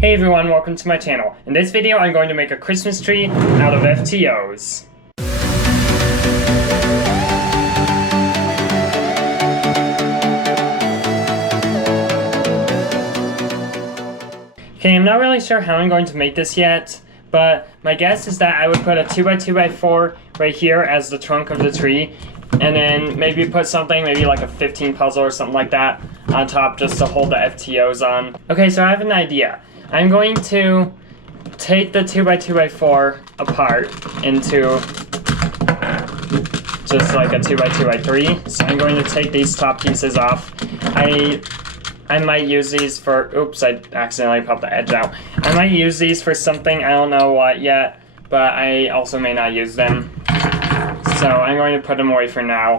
Hey everyone, welcome to my channel. In this video, I'm going to make a Christmas tree out of FTOs. Okay, I'm not really sure how I'm going to make this yet, but my guess is that I would put a 2x2x4 right here as the trunk of the tree, and then maybe put something, maybe like a 15 puzzle or something like that on top just to hold the FTOs on. Okay, so I have an idea. I'm going to take the 2x2x4 apart into just like a 2x2x3. So I'm going to take these top pieces off. I might use these for, oops, I accidentally popped the edge out. I might use these for something, I don't know what yet, but I also may not use them. So I'm going to put them away for now.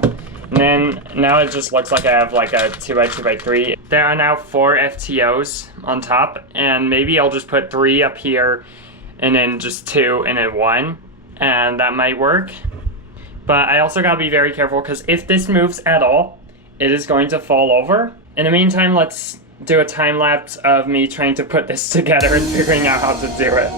And then, now it just looks like I have like a 2x2x3. There are now 4 FTOs on top, and maybe I'll just put 3 up here, and then just 2, and then 1, and that might work. But I also gotta be very careful, because if this moves at all, it is going to fall over. In the meantime, let's do a time lapse of me trying to put this together and figuring out how to do it.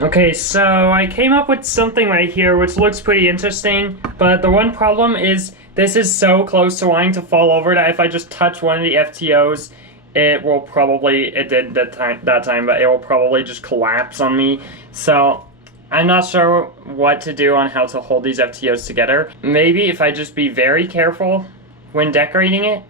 Okay, so I came up with something right here which looks pretty interesting, but the one problem is this is so close to wanting to fall over that if I just touch one of the FTOs, it will probably, it did that time, but it will probably just collapse on me. So I'm not sure what to do on how to hold these FTOs together. Maybe if I just be very careful when decorating it,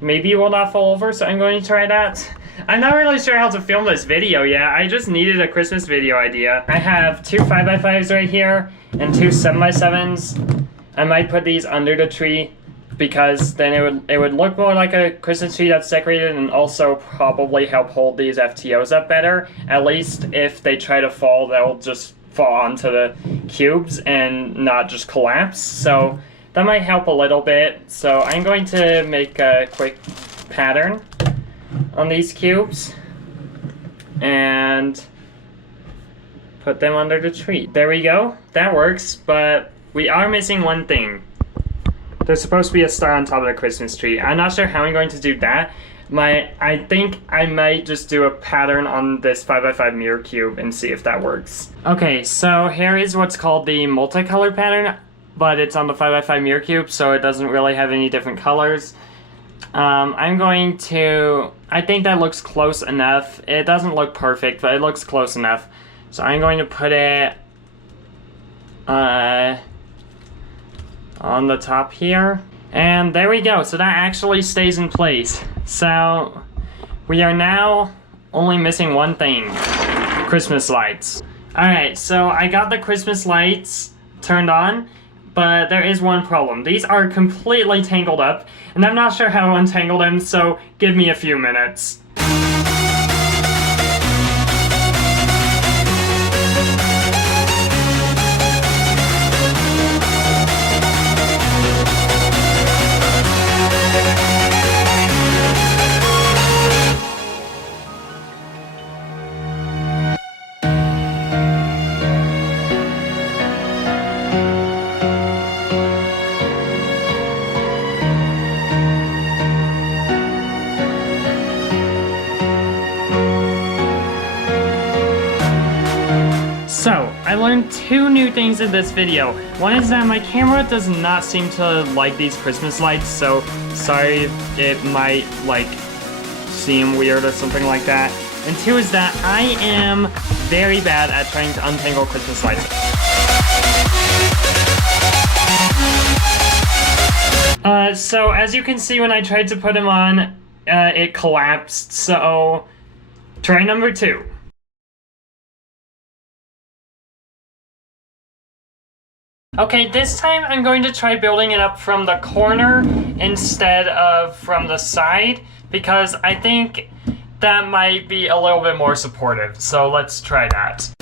maybe it will not fall over, so I'm going to try that. I'm not really sure how to film this video yet. I just needed a Christmas video idea. I have 2 5x5s right here and 2 7x7s. I might put these under the tree because then it would look more like a Christmas tree that's decorated, and also probably help hold these FTOs up better. At least if they try to fall, they'll just fall onto the cubes and not just collapse. So that might help a little bit. So I'm going to make a quick pattern on these cubes and put them under the tree. There we go. That works, but we are missing one thing. There's supposed to be a star on top of the Christmas tree. I'm not sure how I'm going to do that. I think I might just do a pattern on this 5x5 mirror cube and see if that works. Okay, so here is what's called the multicolored pattern, but it's on the 5x5 mirror cube, so it doesn't really have any different colors. I'm going to, I think that looks close enough. It doesn't look perfect, but it looks close enough. So I'm going to put it on the top here. And there we go. So that actually stays in place. So we are now only missing one thing. Christmas lights. Alright, so I got the Christmas lights turned on. But there is one problem. These are completely tangled up, and I'm not sure how to untangle them, so give me a few minutes. So, I learned 2 new things in this video. One is that my camera does not seem to like these Christmas lights, so sorry if it might, like, seem weird or something like that. And 2 is that I am very bad at trying to untangle Christmas lights. So as you can see, when I tried to put them on, it collapsed, so try number 2. Okay, this time I'm going to try building it up from the corner instead of from the side, because I think that might be a little bit more supportive. So let's try that.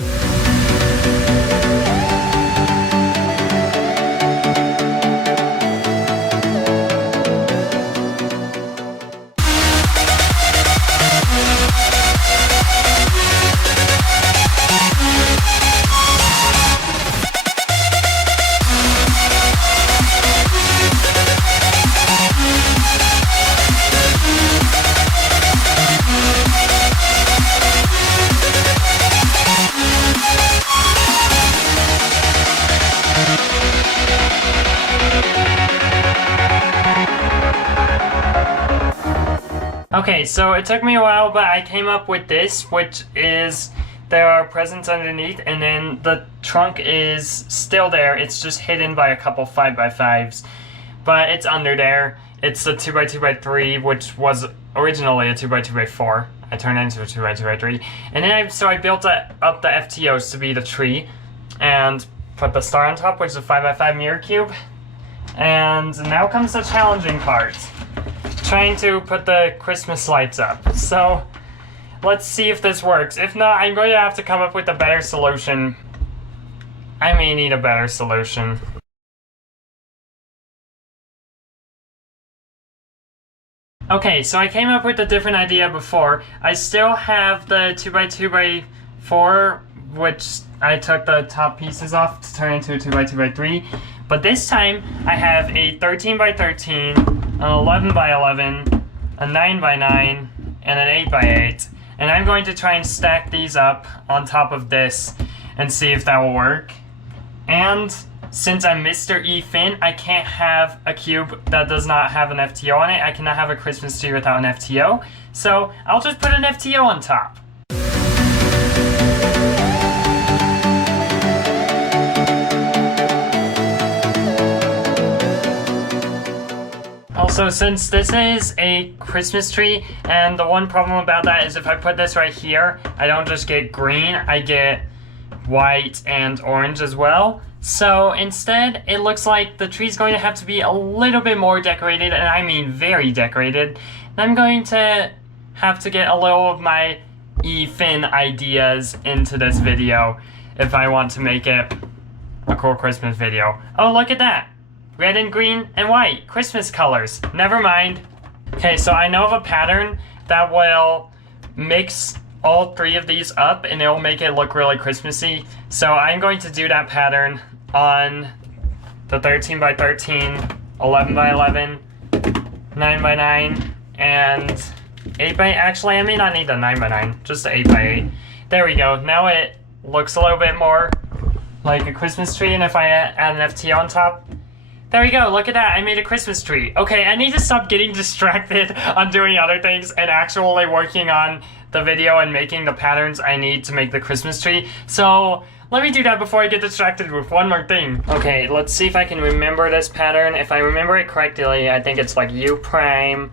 Okay, so it took me a while, but I came up with this, which is there are presents underneath, and then the trunk is still there. It's just hidden by a couple 5x5s, but it's under there. It's a 2x2x3, which was originally a 2x2x4. I turned it into a 2x2x3, and then I built up the FTOs to be the tree, and put the star on top, which is a 5x5 mirror cube. And now comes the challenging part. Trying to put the Christmas lights up. So let's see if this works. If not, I'm going to have to come up with a better solution. I may need a better solution. Okay, so I came up with a different idea before. I still have the 2x2x4, which I took the top pieces off to turn into a 2x2x3. But this time, I have a 13x13, an 11x11, a 9x9, and an 8x8. And I'm going to try and stack these up on top of this and see if that will work. And since I'm Mr. E. Fynn, I can't have a cube that does not have an FTO on it. I cannot have a Christmas tree without an FTO. So I'll just put an FTO on top. Also, since this is a Christmas tree, and the one problem about that is if I put this right here, I don't just get green, I get white and orange as well. So instead, it looks like the tree's going to have to be a little bit more decorated, and I mean very decorated. And I'm going to have to get a little of my E-Fynn ideas into this video if I want to make it a cool Christmas video. Oh, look at that! Red and green and white, Christmas colors. Never mind. Okay, so I know of a pattern that will mix all three of these up and it will make it look really Christmassy. So I'm going to do that pattern on the 13x13, 11x11, 9x9, and 8x8. Actually, I may not need the 9x9, just the 8x8. There we go. Now it looks a little bit more like a Christmas tree, and if I add an FTO on top, there we go, look at that, I made a Christmas tree. Okay, I need to stop getting distracted on doing other things and actually working on the video and making the patterns I need to make the Christmas tree. So, let me do that before I get distracted with one more thing. Okay, let's see if I can remember this pattern. If I remember it correctly, I think it's like U prime.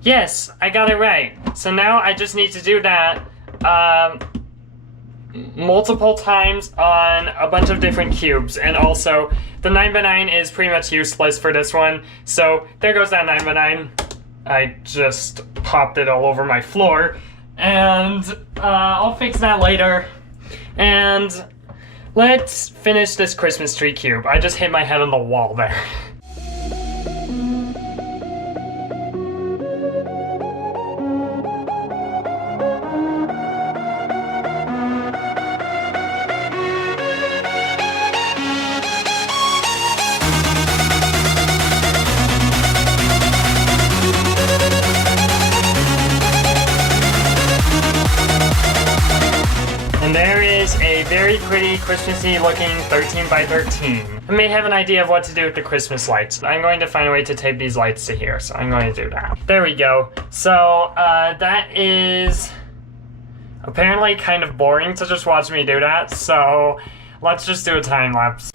Yes, I got it right. So now I just need to do that multiple times on a bunch of different cubes, and also the 9x9 is pretty much useless for this one, so there goes that 9x9. I just popped it all over my floor, and I'll fix that later. And let's finish this Christmas tree cube. I just hit my head on the wall there. And there is a very pretty Christmassy looking 13x13. I may have an idea of what to do with the Christmas lights. I'm going to find a way to tape these lights to here, so I'm going to do that. There we go. So that is apparently kind of boring to just watch me do that, so let's just do a time lapse.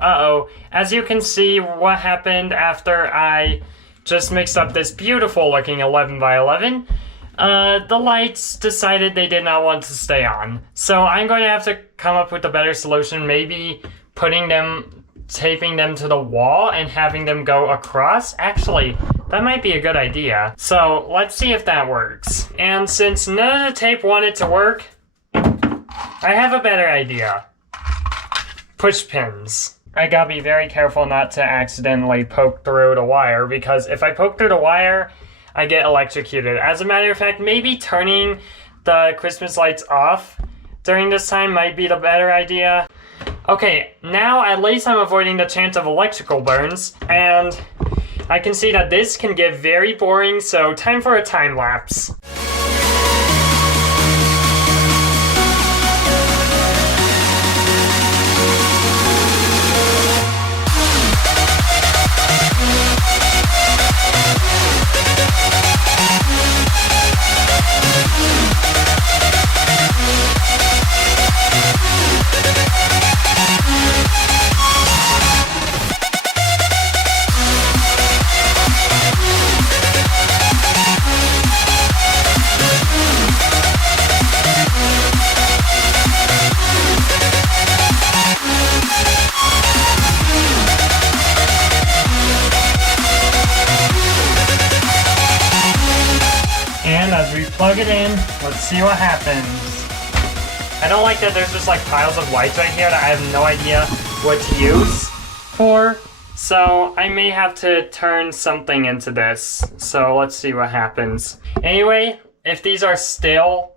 Uh-oh. As you can see, what happened after I just mixed up this beautiful looking 11x11, the lights decided they did not want to stay on. So I'm going to have to come up with a better solution, maybe taping them to the wall and having them go across. Actually, that might be a good idea. So let's see if that works. And since none of the tape wanted to work, I have a better idea. Push pins. I gotta be very careful not to accidentally poke through the wire, because if I poke through the wire, I get electrocuted. As a matter of fact, maybe turning the Christmas lights off during this time might be the better idea. Okay, now at least I'm avoiding the chance of electrical burns, and I can see that this can get very boring, so time for a time lapse. And as we plug it in, let's see what happens. I don't like that there's just like piles of lights right here that I have no idea what to use for. So I may have to turn something into this. So let's see what happens. Anyway, if these are still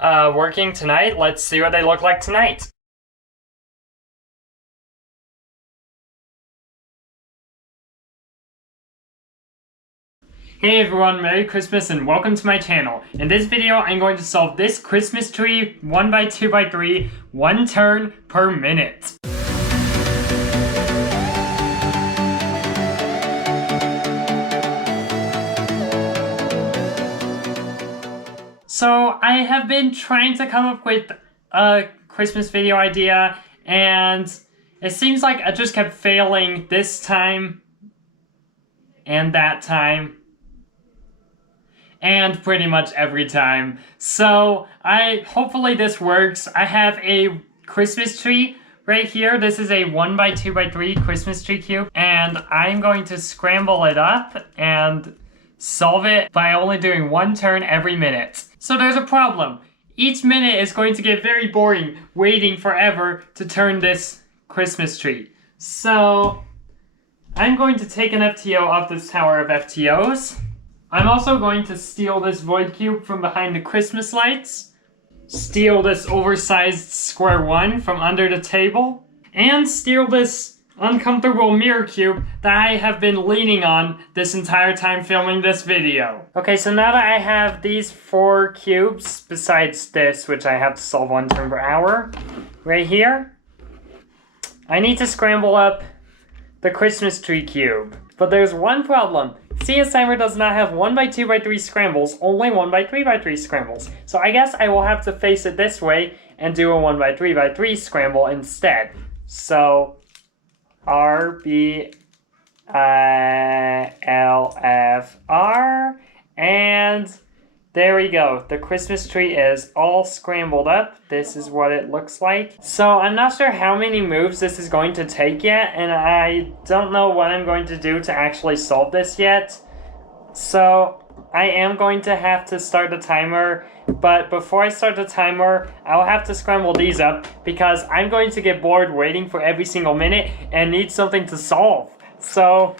working tonight, let's see what they look like tonight. Hey everyone, Merry Christmas and welcome to my channel. In this video, I'm going to solve this Christmas tree 1x2x3, 1 turn per minute. So I have been trying to come up with a Christmas video idea, and it seems like I just kept failing this time and that time. And pretty much every time. So hopefully this works. I have a Christmas tree right here. This is a 1x2x3 Christmas tree cube, and I'm going to scramble it up and solve it by only doing 1 turn every minute. So there's a problem. Each minute is going to get very boring, waiting forever to turn this Christmas tree. So I'm going to take an FTO off this tower of FTOs. I'm also going to steal this void cube from behind the Christmas lights, steal this oversized square one from under the table, and steal this uncomfortable mirror cube that I have been leaning on this entire time filming this video. Okay, so now that I have these 4 cubes, besides this, which I have to solve 1 turn per hour, right here, I need to scramble up the Christmas tree cube. But there's one problem. CS Timer does not have 1x2x3 scrambles, only 1x3x3 scrambles. So I guess I will have to face it this way and do a 1x3x3 scramble instead. So RBLFR, and there we go. The Christmas tree is all scrambled up. This is what it looks like. So I'm not sure how many moves this is going to take yet, and I don't know what I'm going to do to actually solve this yet. So I am going to have to start the timer, but before I start the timer, I'll have to scramble these up because I'm going to get bored waiting for every single minute and need something to solve. So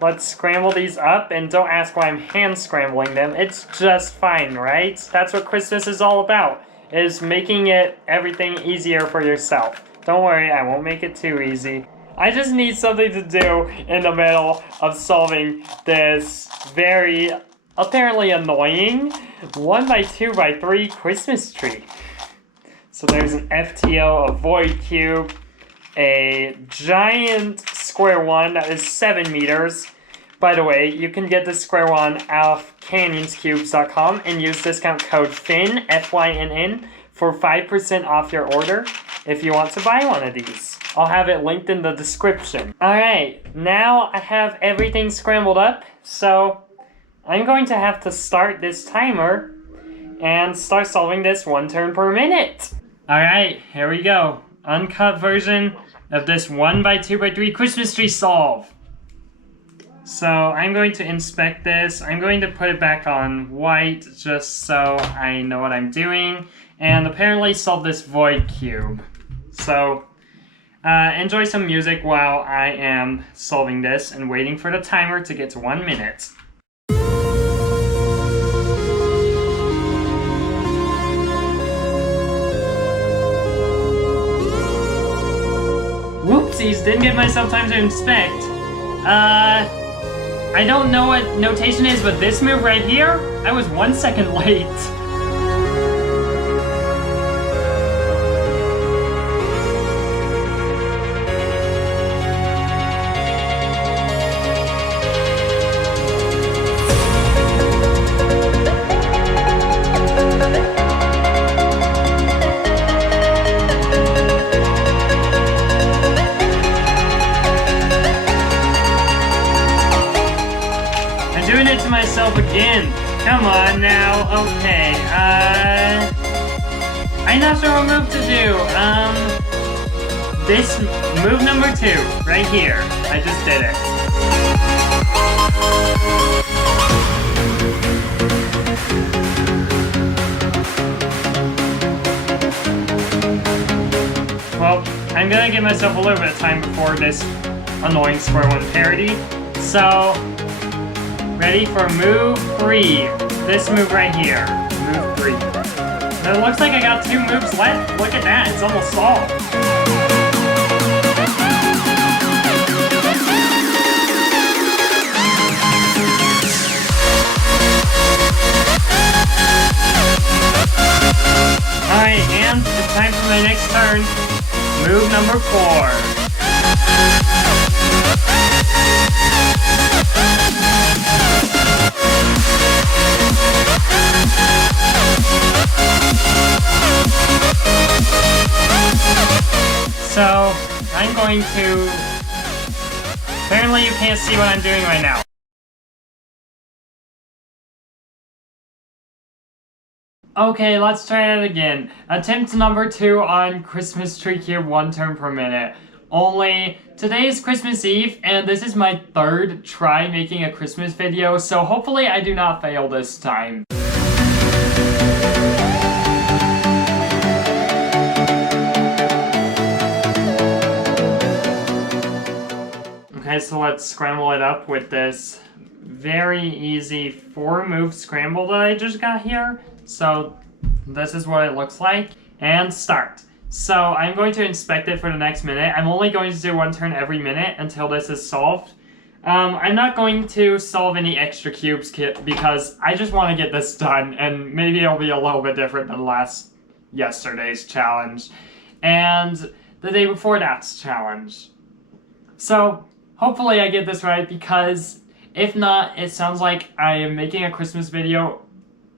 let's scramble these up, and don't ask why I'm hand scrambling them. It's just fine, right? That's what Christmas is all about, is making everything easier for yourself. Don't worry, I won't make it too easy. I just need something to do in the middle of solving this very apparently annoying 1x2x3 Christmas tree. So there's an FTO, a void cube, a giant square one that is 7 meters. By the way, you can get this square one off canyonscubes.com and use discount code Fynn, F-Y-N-N, for 5% off your order if you want to buy one of these. I'll have it linked in the description. Alright, now I have everything scrambled up, so I'm going to have to start this timer and start solving this 1 turn per minute. Alright, here we go. Uncut version of this 1x2x3 Christmas tree solve. So I'm going to inspect this. I'm going to put it back on white just so I know what I'm doing, and apparently solve this void cube. So enjoy some music while I am solving this and waiting for the timer to get to 1 minute. Whoopsies, didn't give myself time to inspect. I don't know what notation is, but this move right here, I was 1 second late. Doing it to myself again. Come on now. Okay. I'm not sure what move to do. This move number 2, right here. I just did it. Well, I'm gonna give myself a little bit of time before this annoying square one parody. So, ready for move 3. This move right here. Move 3. Now it looks like I got 2 moves left. Look at that, it's almost solved. Alright, and it's time for my next turn. Move number 4. So, I'm going to... Apparently you can't see what I'm doing right now. Okay, let's try it again. Attempt number 2 on Christmas Tree Cube 1 turn per minute. Only, today is Christmas Eve, and this is my 3rd try making a Christmas video, so hopefully I do not fail this time. Okay, so let's scramble it up with this very easy 4-move scramble that I just got here. So this is what it looks like. And start. So I'm going to inspect it for the next minute. I'm only going to do 1 turn every minute until this is solved. I'm not going to solve any extra cubes because I just want to get this done, and maybe it'll be a little bit different than yesterday's challenge and the day before that's challenge. So hopefully I get this right, because if not, it sounds like I am making a Christmas video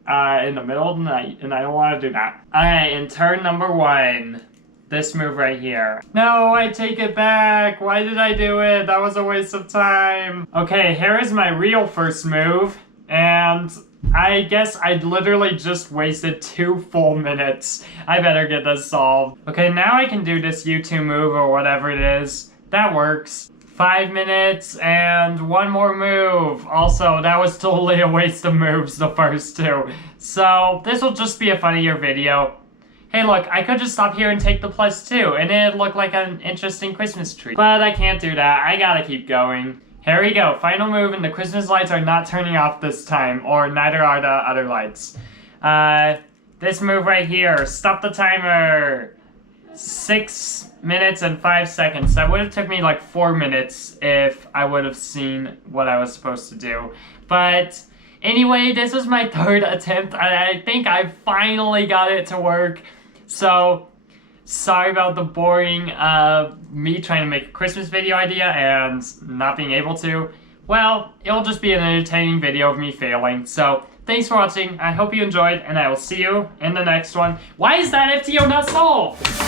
in the middle of the night, and I don't want to do that. Alright, in turn number 1, this move right here. No, I take it back! Why did I do it? That was a waste of time. Okay, here is my real first move, and I guess I literally just wasted 2 full minutes. I better get this solved. Okay, now I can do this U2 move or whatever it is. That works. 5 minutes and 1 more move. Also, that was totally a waste of moves, the first 2. So, this will just be a funnier video. Hey look, I could just stop here and take the +2, and it'd look like an interesting Christmas tree. But I can't do that, I gotta keep going. Here we go, final move, and the Christmas lights are not turning off this time, or neither are the other lights. This move right here, stop the timer. 6 minutes and 5 seconds. That would have took me like 4 minutes if I would have seen what I was supposed to do. But anyway, this was my 3rd attempt, and I think I finally got it to work. So, sorry about the boring me trying to make a Christmas video idea and not being able to. Well, it'll just be an entertaining video of me failing. So, thanks for watching. I hope you enjoyed, and I will see you in the next one. Why is that FTO not solved?